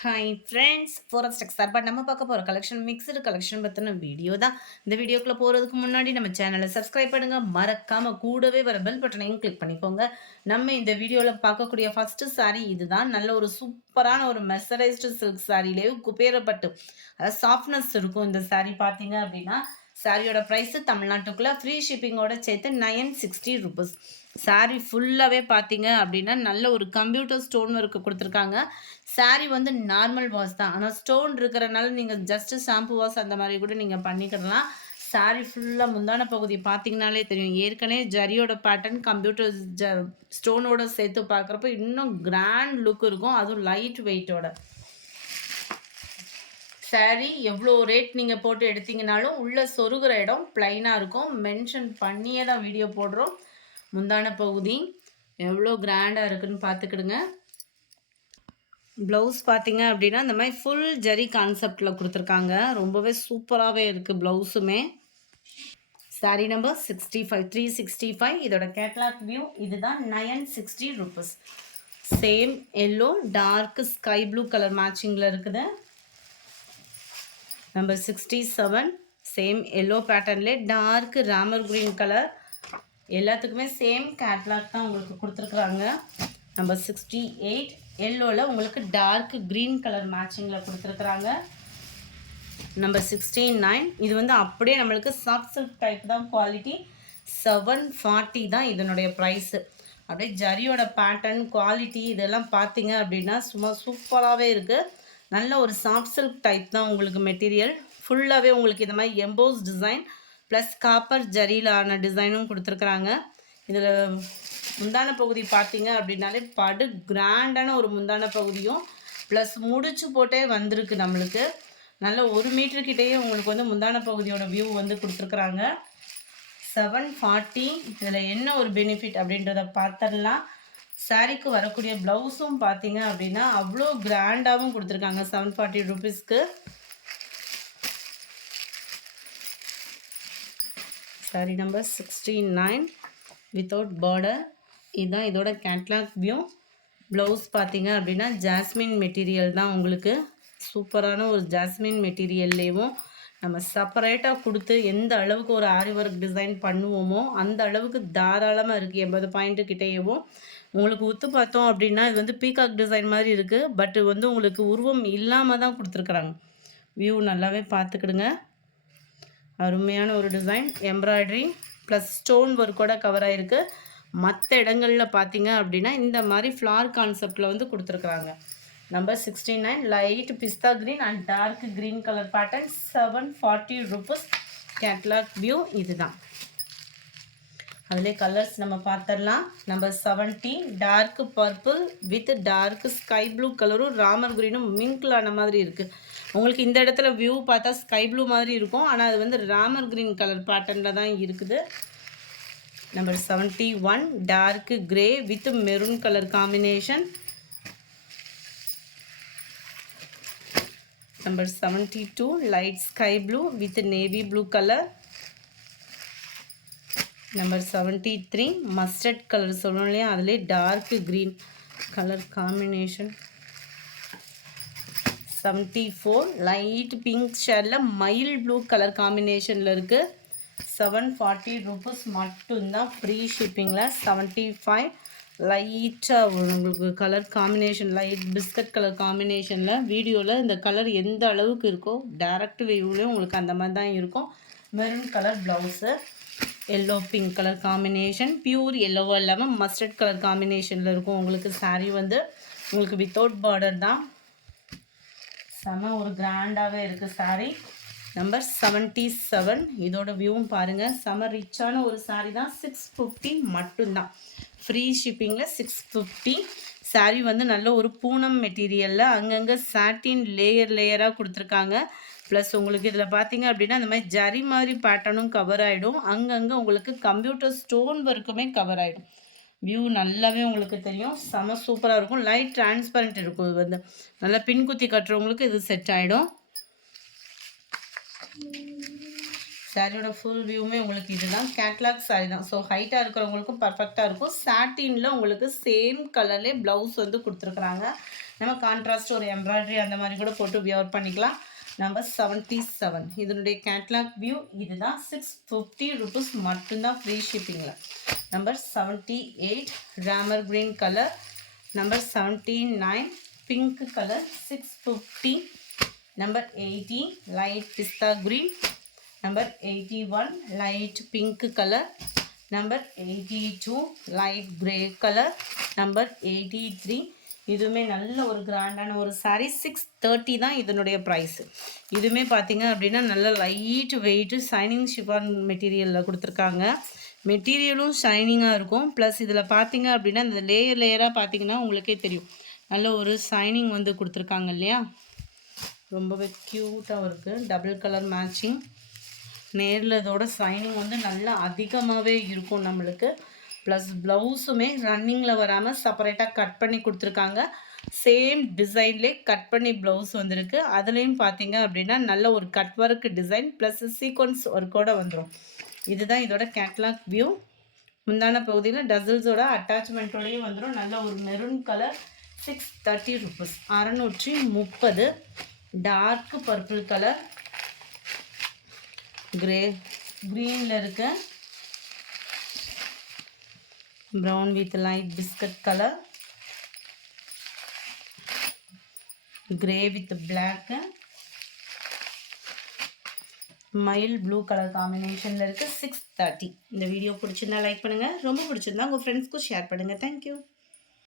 Hi friends, forest expert but நம்ம பார்க்க போகிற கலெக்ஷன் மிக்சடு கலெக்ஷன் பற்றின வீடியோ தான். இந்த வீடியோக்குள்ளே போகிறதுக்கு முன்னாடி நம்ம சேனலை சப்ஸ்கிரைப் பண்ணுங்கள், மறக்காமல் கூடவே வர பெல் பட்டனையும் கிளிக் பண்ணிக்கோங்க. நம்ம இந்த வீடியோவில் பார்க்கக்கூடிய ஃபஸ்ட்டு சாரீ இதுதான். நல்ல ஒரு சூப்பரான ஒரு மெர்சரைஸ்டு சில்க் சாரீலேயே குபேரப்பட்டு அதாவது சாஃப்ட்னஸ் இருக்கும். இந்த சாரீ பார்த்தீங்க அப்படின்னா சாரியோட ப்ரைஸு தமிழ்நாட்டுக்குள்ளே ஃப்ரீ ஷிப்பிங்கோட சேர்த்து 960 ருபீஸ். சாரீ ஃபுல்லாகவே பார்த்தீங்க அப்படின்னா நல்ல ஒரு கம்ப்யூட்டர் ஸ்டோன் ஒர்க்கு கொடுத்துருக்காங்க. சாரீ வந்து நார்மல் வாஷ் தான், ஆனால் ஸ்டோன் இருக்கிறனால நீங்கள் ஜஸ்ட்டு ஷாம்பு வாஷ் அந்த மாதிரி கூட நீங்கள் பண்ணிக்கிடலாம். சாரீ ஃபுல்லாக முந்தான பகுதி பார்த்தீங்கனாலே தெரியும். ஏற்கனவே ஜரியோட பேட்டர்ன் கம்ப்யூட்டர் ஸ்டோனோட சேர்த்து பார்க்குறப்ப இன்னும் கிராண்ட் லுக் இருக்கும், அதுவும் லைட் வெயிட்டோட. சாரீ எவ்வளோ ரேட் நீங்கள் போட்டு எடுத்தீங்கனாலும் உள்ளே சொருகிற இடம் ப்ளைனாக இருக்கும். மென்ஷன் பண்ணியே தான் வீடியோ போடுறோம். முந்தான பகுதி எவ்வளோ கிராண்டாக இருக்குதுன்னு பார்த்துக்கிடுங்க. ப்ளவுஸ் பார்த்தீங்க அப்படின்னா இந்த மாதிரி ஃபுல் ஜரி கான்செப்டில் கொடுத்துருக்காங்க. ரொம்பவே சூப்பராகவே இருக்குது ப்ளவுஸுமே. சாரீ நம்பர் 65 365. இதோட கேட்லாக் வியூ இதுதான். 960 rupees. Same yellow dark sky blue colour மேட்சிங்கில் இருக்குது. நம்பர் 67 சேம் எல்லோ பேட்டர்ன்லே டார்க் ராமர் க்ரீன் கலர். எல்லாத்துக்குமே சேம் கேட்லாக் தான் உங்களுக்கு கொடுத்துருக்குறாங்க. நம்பர் 68 எல்லோவில் உங்களுக்கு டார்க் க்ரீன் கலர் மேட்சிங்கில் கொடுத்துருக்குறாங்க. நம்பர் 69 இது வந்து அப்படியே நம்மளுக்கு சாஃப்ட் சில்க் டைப் தான். குவாலிட்டி 740 தான் இதனுடைய ப்ரைஸு. அப்படியே ஜரியோட பேட்டர்ன் குவாலிட்டி இதெல்லாம் பார்த்தீங்க அப்படின்னா சும்மா சூப்பராகவே இருக்குது. நல்ல ஒரு சாஃப்ட் சில்க் டைப் தான் உங்களுக்கு மெட்டீரியல். ஃபுல்லாகவே உங்களுக்கு இந்த மாதிரி எம்போஸ் டிசைன் ப்ளஸ் காப்பர் ஜரியில் ஆன டிசைனும் கொடுத்துருக்குறாங்க. இதில் முந்தான பகுதி பார்த்தீங்க அப்படின்னாலே படு கிராண்டான ஒரு முந்தான பகுதியும் ப்ளஸ் முடிச்சு போட்டே வந்திருக்கு நம்மளுக்கு. நல்ல 1 மீட்டருக்கிட்டேயே உங்களுக்கு வந்து முந்தான பகுதியோட வியூ வந்து கொடுத்துருக்குறாங்க. 740. இதில் என்ன ஒரு பெனிஃபிட் அப்படின்றத பார்த்துடலாம். சாரீக்கு வரக்கூடிய ப்ளவுஸும் பார்த்தீங்க அப்படின்னா அவ்வளோ கிராண்டாகவும் கொடுத்துருக்காங்க 740 ருபீஸ்க்கு. Sari number 69 without border. இதுதான் இதோட கேட்லாக் வியூ. ப்ளவுஸ் பார்த்தீங்க அப்படின்னா ஜாஸ்மின் மெட்டீரியல் தான் உங்களுக்கு. சூப்பரான ஒரு ஜாஸ்மின் மெட்டீரியல்லேயும் நம்ம செப்பரேட்டாக கொடுத்து எந்த அளவுக்கு ஒரு ஆரி ஒர்க் டிசைன் பண்ணுவோமோ அந்த அளவுக்கு தாராளமாக இருக்குது. 80 பாயிண்ட்டு கிட்டேயவும் உங்களுக்கு உத்து பார்த்தோம் அப்படின்னா இது வந்து பீகாக் டிசைன் மாதிரி இருக்குது. பட் வந்து உங்களுக்கு உருவம் இல்லாமல் தான் கொடுத்துருக்குறாங்க. வியூ நல்லாவே பார்த்துக்கிடுங்க. அருமையான ஒரு டிசைன் எம்ப்ராய்டரி ப்ளஸ் ஸ்டோன் ஒர்க்கோட கவர் ஆகிருக்கு. மற்ற இடங்களில் பார்த்தீங்க அப்படின்னா இந்த மாதிரி ஃப்ளார் கான்செப்டில் வந்து கொடுத்துருக்குறாங்க. Number 69 light pista green and dark green colour pattern 740 rupees. Catalogue view இதுதான். அதிலே கலர்ஸ் நம்ம பார்த்துடலாம். Number 70 dark purple with dark sky blue கலரும் ராமர் க்ரீனும் மிங்கிள் ஆன மாதிரி இருக்குது. உங்களுக்கு இந்த இடத்துல வியூ பார்த்தா ஸ்கை ப்ளூ மாதிரி இருக்கும், ஆனால் அது வந்து ராமர் க்ரீன் கலர் பேட்டர்னில் தான் இருக்குது. Number 71 dark grey with maroon colour combination. Number 72 light sky blue with navy blue colour. Number 73 mustard colour சொல்லணும் இல்லையா, அதிலே dark green colour combination. 74 light pink ஷேடில் மயில் ப்ளூ கலர் காம்பினேஷனில் இருக்குது. 740 ருபீஸ் மட்டும்தான் ஃப்ரீ ஷிப்பிங்கில். 75 லைட்டாக உங்களுக்கு colour combination light biscuit colour காம்பினேஷனில். வீடியோவில் இந்த கலர் எந்த அளவுக்கு இருக்கோ டேரக்ட் வியூலேயும் உங்களுக்கு அந்த மாதிரி தான் இருக்கும். Maroon colour blouse yellow pink colour combination. Pure எல்லோவோ இல்லாமல் மஸ்டர்ட் கலர் காம்பினேஷனில் இருக்கும் உங்களுக்கு. சாரீ வந்து உங்களுக்கு வித்தவுட் பார்டர் தான். செம ஒரு கிராண்டாகவே இருக்குது சாரீ. நம்பர் 77 இதோட வியூவும் பாருங்கள். செம ரிச்சான ஒரு சாரீ தான். 650 மட்டும்தான் ஃப்ரீ ஷிப்பிங்கில். 650. சாரீ வந்து நல்ல ஒரு பூனம் மெட்டீரியலில் அங்கங்கே சாட்டின் லேயராக கொடுத்துருக்காங்க. ப்ளஸ் உங்களுக்கு இதில் பார்த்தீங்க அப்படின்னா இந்த மாதிரி ஜரி மாதிரி பேட்டர்னும் கவர் ஆகிடும். அங்கங்கே உங்களுக்கு கம்ப்யூட்டர் ஸ்டோன் ஒர்க்குமே கவர் ஆகிடும். வியூ நல்லாவே உங்களுக்கு தெரியும். செம சூப்பராக இருக்கும். லைட் டிரான்ஸ்பரண்ட் இருக்கும். இது வந்து நல்லா பின்குத்தி கட்டுறவங்களுக்கு இது செட் ஆகிடும். சாரியோட ஃபுல் வியூவுமே உங்களுக்கு இதுதான். கேட்லாக் சாரி தான். ஸோ ஹைட்டாக இருக்கிறவங்களுக்கும் பர்ஃபெக்டாக இருக்கும். சாட்டினில் உங்களுக்கு சேம் கலர்லேயே ப்ளவுஸ் வந்து கொடுத்துருக்குறாங்க. நம்ம கான்ட்ராஸ்ட் ஒரு எம்ப்ராய்டரி அந்த மாதிரி கூட போட்டு வியர் பண்ணிக்கலாம். நம்பர் 77 இதனுடைய கேட்லாக் வியூ இதுதான். 650 rupees மட்டும்தான் ஃப்ரீ ஷிப்பிங்கில். Number 78 Ramar green colour. Number 79 pink colour 650. Number 80 light pista green. Number 81 light pink colour. Number 82 light grey colour. Number 83 இதுவுமே நல்ல ஒரு கிராண்டான ஒரு சாரீ. 630 தான் இதனுடைய ப்ரைஸு. இதுவுமே பார்த்தீங்க அப்படின்னா நல்ல லைட் வெயிட்டு ஷைனிங் ஷிஃபான் மெட்டீரியலில் கொடுத்துருக்காங்க. மெட்டீரியலும் ஷைனிங்காக இருக்கும். ப்ளஸ் இதில் பார்த்தீங்க அப்படின்னா இந்த லேயராக பார்த்தீங்கன்னா உங்களுக்கே தெரியும் நல்ல ஒரு ஷைனிங் வந்து கொடுத்துருக்காங்க இல்லையா. ரொம்பவே க்யூட்டாக இருக்குது. Double colour matching. நேரில் இதோட ஷைனிங் வந்து நல்லா அதிகமாகவே இருக்கும் நம்மளுக்கு. ப்ளஸ் ப்ளவுஸுமே ரன்னிங்கில் வராமல் செப்பரேட்டாக கட் பண்ணி கொடுத்துருக்காங்க. சேம் டிசைன்லேயே கட் பண்ணி ப்ளவுஸ் வந்திருக்கு. அதுலேயும் பார்த்தீங்க அப்படின்னா நல்ல ஒரு cut work design plus sequins ஒர்க்கோடு வந்துடும். இதுதான் இதோட கேட்லாக் வியூ. முந்தான பகுதியில் டசல்ஸோட அட்டாச்மெண்ட்டோடையும் வந்துடும். நல்ல ஒரு maroon colour. 630 rupees 630. Dark purple colour க்ரீனில் இருக்க brown with light biscuit color, grey with black, mile blue color combinationல இருக்கு. 630. இந்த வீடியோ பிடிச்சிருந்தா லைக் பண்ணுங்க. ரொம்ப பிடிச்சிருந்தா உங்க ஃப்ரெண்ட்ஸ்க்கு ஷேர் பண்ணுங்க. Thank you.